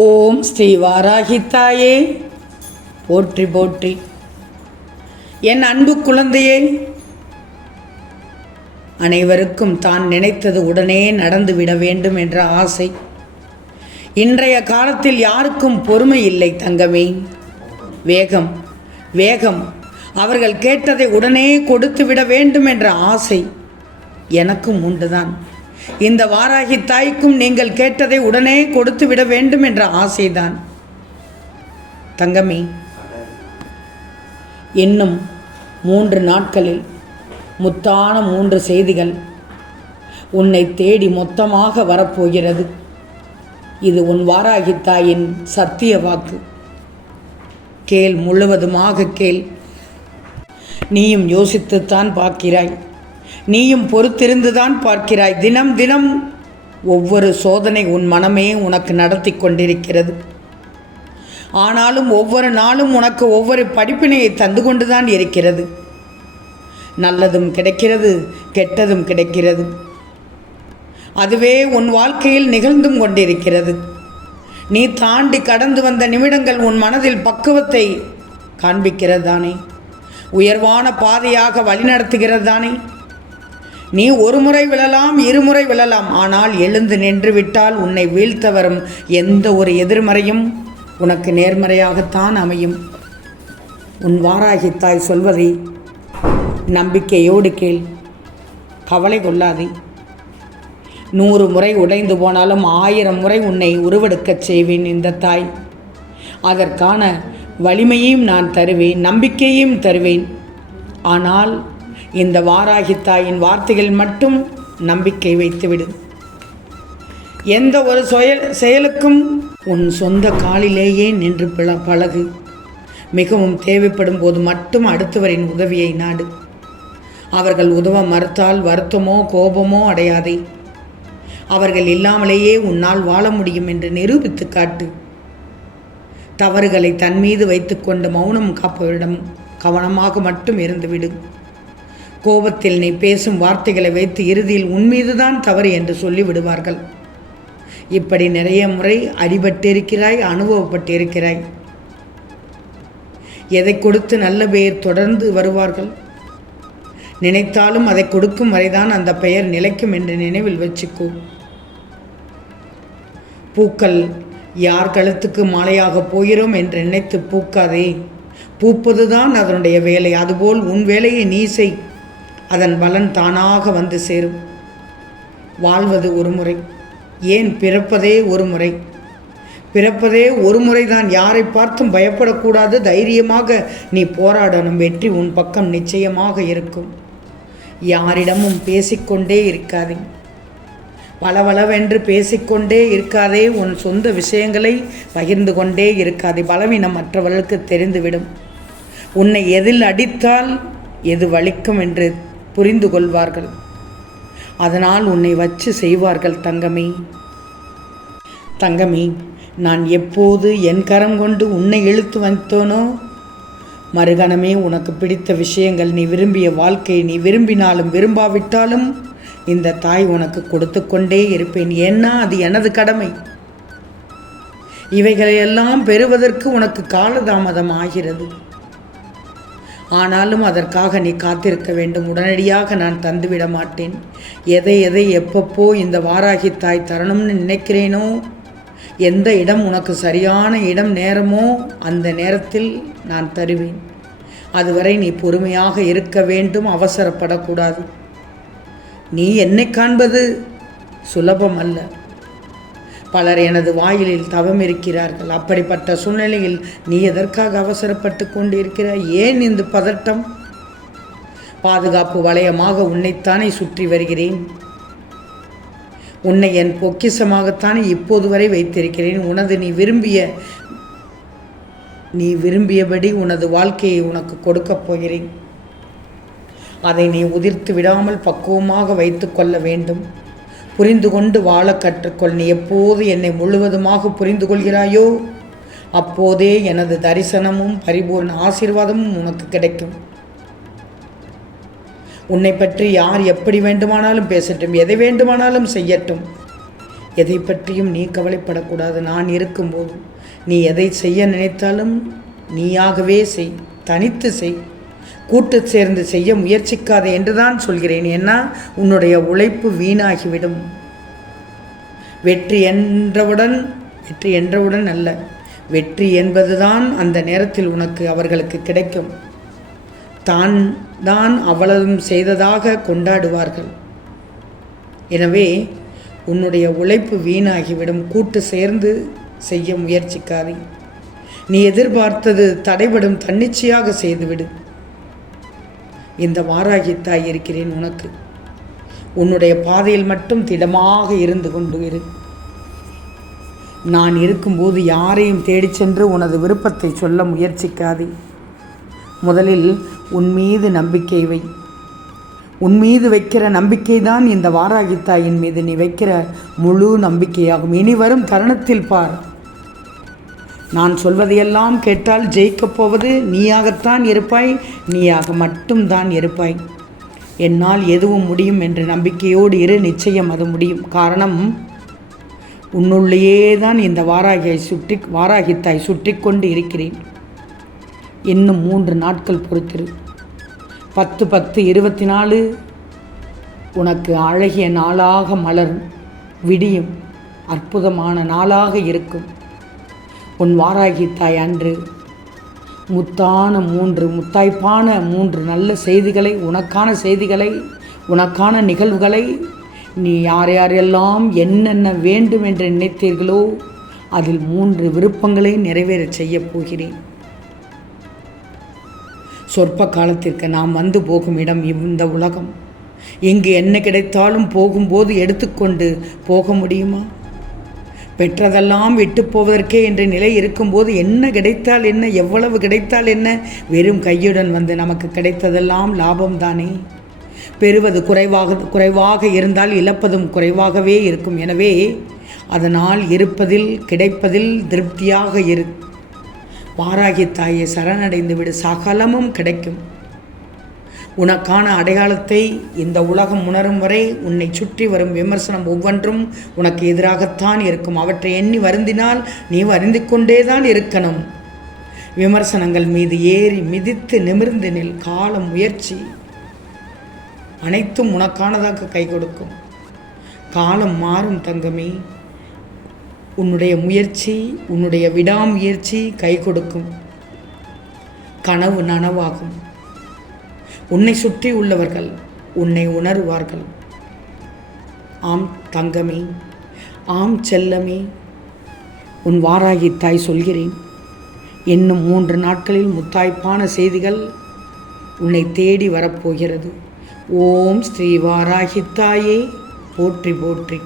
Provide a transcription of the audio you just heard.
ஓம் ஸ்ரீ வாராகித்தாயே போற்றி போற்றி. என் அன்பு குழந்தையே அனைவருக்கும் தான் நினைத்தது உடனே நடந்துவிட வேண்டும் என்ற ஆசை. இன்றைய காலத்தில் யாருக்கும் பொறுமை இல்லை தங்கமே. வேகம் வேகம். அவர்கள் கேட்டதை உடனே கொடுத்து விட வேண்டும் என்ற ஆசை எனக்கும் உண்டுதான். இந்த வாராகி தாய்க்கும் நீங்கள் கேட்டதை உடனே கொடுத்து விட வேண்டும் என்ற ஆசைதான். தங்கமே இன்னும் மூன்று நாட்களில் முத்தான மூன்று செய்திகள் உன்னை தேடி மொத்தமாக வரப்போகிறது. இது உன் வாராகி தாயின் சத்திய வாக்கு. கேள் முழுவதுமாக கேள். நீயும் யோசித்துத்தான் பார்க்கிறாய். நீயும் பொறுத்திருந்துதான் பார்க்கிறாய். தினம் தினம் ஒவ்வொரு சோதனை உன் மனமே உனக்கு நடத்தி கொண்டிருக்கிறது. ஆனாலும் ஒவ்வொரு நாளும் உனக்கு ஒவ்வொரு படிப்பினையை தந்து கொண்டுதான் இருக்கிறது. நல்லதும் கிடைக்கிறது கெட்டதும் கிடைக்கிறது. அதுவே உன் வாழ்க்கையில் நிகழ்ந்தும் கொண்டிருக்கிறது. நீ தாண்டி கடந்து வந்த நிமிடங்கள் உன் மனதில் பக்குவத்தை காண்பிக்கிறது தானே உயர்வான பாதையாக வழிநடத்துகிறது தானே நீ ஒரு முறை விழலாம் இருமுறை விழலாம். ஆனால் எழுந்து நின்று விட்டால் உன்னை வீழ்த்த வரும் எந்த ஒரு எதிர்மறையும் உனக்கு நேர்மறையாகத்தான் அமையும். உன் வாராகி தாய் சொல்வதை நம்பிக்கையோடு கேள். கவலை கொள்ளாதே. நூறு முறை உடைந்து போனாலும் ஆயிரம் முறை உன்னை உருவெடுக்கச் செய்வேன் இந்த தாய். அதற்கான வலிமையையும் நான் தருவேன் நம்பிக்கையும் தருவேன். ஆனால் இந்த வாராகி தாயின் வார்த்தைகள் மட்டும் நம்பிக்கை வைத்துவிடு. எந்த ஒரு செயல் செயலுக்கும் உன் சொந்த காலிலேயே நின்று பழ பழகு. மிகவும் தேவைப்படும் போது மட்டும் அடுத்தவரின் உதவியை நாடு. அவர்கள் உதவ மறுத்தால் வருத்தமோ கோபமோ அடையாதே. அவர்கள் இல்லாமலேயே உன்னால் வாழ முடியும் என்று நிரூபித்து காட்டு. தவறுகளை தன் மீது வைத்துக்கொண்டு மௌனம் காப்பவரிடம் கவனமாக மட்டும் இருந்துவிடு. கோபத்தில் நீ பேசும் வார்த்தைகளை வைத்து இறுதியில் உன் மீதுதான் தவறு என்று சொல்லிவிடுவார்கள் இப்படி நிறைய முறை அடிபட்டிருக்கிறாய் அனுபவப்பட்டிருக்கிறாய். எதை கொடுத்து நல்ல பெயர் தொடர்ந்து வருவார்கள்? நினைத்தாலும் அதை கொடுக்கும் வரைதான் அந்த பெயர் நிலைக்கும் என்று நினைவில் வச்சுக்கோ. பூக்கள் யார் கழுத்துக்கு மாலையாக போகிறோம் என்று நினைத்து பூக்காதே. பூப்பதுதான் அதனுடைய வேலை. அதுபோல் உன் வேலையை நீ செய். அதன் பலன் தானாக வந்து சேரும். வாழ்வது ஒரு முறை ஏன் பிறப்பதே ஒரு முறை? பிறப்பதே ஒரு முறைதான் யாரை பார்த்தும் பயப்படக்கூடாது. தைரியமாக நீ போராடணும் வெற்றி உன் பக்கம் நிச்சயமாக இருக்கும். யாரிடமும் பேசிக்கொண்டே இருக்காதே. பலவளவென்று பேசிக்கொண்டே இருக்காதே உன் சொந்த விஷயங்களை பகிர்ந்து கொண்டே இருக்காதே. பலவீனம் மற்றவர்களுக்கு தெரிந்துவிடும். உன்னை எதில் அடித்தால் எது வலிக்கும் என்று புரிந்து கொள்வார்கள் அதனால் உன்னை வச்சு செய்வார்கள் தங்கமே. தங்கமே நான் எப்போது என் கரம் கொண்டு உன்னை இழுத்து வைத்தோனோ மறுகணமே உனக்கு பிடித்த விஷயங்கள் நீ விரும்பிய வாழ்க்கை நீ விரும்பினாலும் விரும்பாவிட்டாலும் இந்த தாய் உனக்கு கொடுத்து கொண்டே இருப்பேன். ஏன்னா அது எனது கடமை. இவைகளையெல்லாம் பெறுவதற்கு உனக்கு காலதாமதம் ஆகிறது. ஆனாலும் அதற்காக நீ காத்திருக்க வேண்டும். உடனடியாக நான் தந்துவிட மாட்டேன். எதை எதை எப்பப்போ இந்த வாராகி தாய் தரணும்னு நினைக்கிறேனோ? எந்த இடம் உனக்கு சரியான இடம் நேரமோ? அந்த நேரத்தில் நான் தருவேன். அதுவரை நீ பொறுமையாக இருக்க வேண்டும். அவசரப்படக்கூடாது. நீ என்னை காண்பது சுலபம் அல்ல பலர் எனது வாயிலில் தவம் இருக்கிறார்கள். அப்படிப்பட்ட சூழ்நிலையில் நீ எதற்காக அவசரப்பட்டு கொண்டிருக்கிறாய்? ஏன் இந்த பதட்டம்? பாதுகாப்பு வளையமாக உன்னைத்தானே சுற்றி வருகிறேன். உன்னை என் பொக்கிசமாகத்தானே இப்போது வரை வைத்திருக்கிறேன். உனது நீ விரும்பிய நீ விரும்பியபடி உனது வாழ்க்கையை உனக்கு கொடுக்கப் போகிறேன். அதை நீ உதிர்த்து விடாமல் பக்குவமாக வைத்து கொள்ள வேண்டும். புரிந்து கொண்டு வாழ கற்றுக்கொள். நீ எப்போது என்னை முழுவதுமாக புரிந்து கொள்கிறாயோ அப்போதே எனது தரிசனமும் பரிபூர்ண ஆசீர்வாதமும் உனக்கு கிடைக்கும். உன்னை பற்றி யார் எப்படி வேண்டுமானாலும் பேசட்டும் எதை வேண்டுமானாலும் செய்யட்டும். எதை பற்றியும் நீ கவலைப்படக்கூடாது. நான் இருக்கும்போது நீ எதை செய்ய நினைத்தாலும் நீயாகவே செய் தனித்து செய். கூட்டு சேர்ந்து செய்ய முயற்சிக்காதே என்று தான் சொல்கிறேன். ஏன்னா உன்னுடைய உழைப்பு வீணாகிவிடும். வெற்றி என்றவுடன் வெற்றி என்றவுடன் அல்ல. வெற்றி என்பதுதான் அந்த நேரத்தில் உனக்கு அவர்களுக்கு கிடைக்கும். தான் தான் அவ்வளவும் செய்ததாக கொண்டாடுவார்கள். எனவே உன்னுடைய உழைப்பு வீணாகிவிடும். கூட்டு சேர்ந்து செய்ய முயற்சிக்காதே. நீ எதிர்பார்த்தது தடைபடும் தன்னிச்சையாக செய்துவிடு. இந்த வாராகித்தாய் இருக்கிறேன் உனக்கு. உன்னுடைய பாதையில் மட்டும் திடமாக இருந்து கொண்டு இரு. நான் இருக்கும்போது யாரையும் தேடிச் சென்று உனது விருப்பத்தை சொல்ல முயற்சிக்காதே. முதலில் உன் மீது நம்பிக்கை வை. உன் மீது வைக்கிற நம்பிக்கை தான் இந்த வாராகித்தாயின் மீது நீ வைக்கிற முழு நம்பிக்கையாகும். இனி வரும் தருணத்தில் பார். நான் சொல்வதையெல்லாம் கேட்டால் ஜெயிக்கப் போவது நீயாகத்தான் இருப்பாய் நீயாக மட்டும்தான் இருப்பாய். என்னால் எதுவும் முடியும் என்ற நம்பிக்கையோடு இரு நிச்சயம் அது முடியும். காரணம் உன்னுள்ளேயே தான் இந்த வாராகியை சுற்றி வாராகித்தாய் சுற்றி கொண்டு இருக்கிறேன். இன்னும் மூன்று நாட்கள் பொறுத்திரு. பத்து பத்து இருபத்தி நாலு உனக்கு அழகிய நாளாக மலரும் விடியும் அற்புதமான நாளாக இருக்கும். உன் வாராகி தாய் அன்று. முத்தான மூன்று முத்தாய்ப்பான மூன்று நல்ல செய்திகளை உனக்கான செய்திகளை உனக்கான நிகழ்வுகளை நீ யார் யாரெல்லாம் என்னென்ன வேண்டும் என்று நினைத்தீர்களோ அதில் மூன்று விருப்பங்களை நிறைவேறச் செய்யப் போகிறேன். சொற்ப காலத்திற்கு நாம் வந்து போகும் இடம் இந்த உலகம். இங்கு என்ன கிடைத்தாலும் போகும்போது எடுத்துக்கொண்டு போக முடியுமா? பெற்றதெல்லாம் விட்டு போவதற்கே என்ற நிலை இருக்கும்போது என்ன கிடைத்தால் என்ன எவ்வளவு கிடைத்தால் என்ன? வெறும் கையுடன் வந்து நமக்கு கிடைத்ததெல்லாம் லாபம் தானே? பெறுவது குறைவாக குறைவாக இருந்தால் இழப்பதும் குறைவாகவே இருக்கும். எனவே அதனால் இருப்பதில் கிடைப்பதில் திருப்தியாக இரு. வாராகி தாயை சரணடைந்து விடு சகலமும் கிடைக்கும். உனக்கான அடையாளத்தை இந்த உலகம் உணரும் வரை உன்னை சுற்றி வரும் விமர்சனம் ஒவ்வொன்றும் உனக்கு எதிராகத்தான் இருக்கும். அவற்றை எண்ணி வருந்தினால் நீ வருந்தி கொண்டே தான் இருக்கணும். விமர்சனங்கள் மீது ஏறி மிதித்து நிமிர்ந்து நில். காலம் முயற்சி அனைத்தும் உனக்கானதாக கை கொடுக்கும். காலம் மாறும் தங்கமே. உன்னுடைய முயற்சி உன்னுடைய விடாமுயற்சி கை கொடுக்கும். கனவு நனவாகும். உன்னை சுற்றி உள்ளவர்கள் உன்னை உணருவார்கள். ஆம் தங்கமே ஆம் செல்லமே உன் வாராகி தாய் சொல்கிறேன். இன்னும் மூன்று நாட்களில் முத்தாய்ப்பான செய்திகள் உன்னை தேடி வரப்போகிறது. ஓம் ஸ்ரீ வாராகி தாயே போற்றி போற்றி.